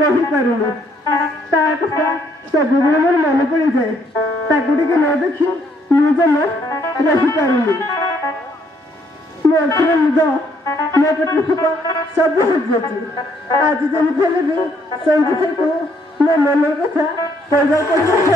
କହିପାରୁନି ତା କଥା ସବୁବେଳେ ମୋର ମନେ ପଡ଼ିଯାଏ। ତାକୁ ଟିକେ ନ ଦେଖି ମୁଁ ଜମା ରହିପାରୁନି। ମୋ ଅକ୍ଷର ନିଦ ମୋ ପେଟ ସୁଖ ସବୁ ହଜିଯାଉଛି। ଆଜି ଯେମିତି ହେଲେ ବି ସଞ୍ଜିତାକୁ ମୋ ମନର କଥା କହିବାକୁ ପଡ଼ିବ।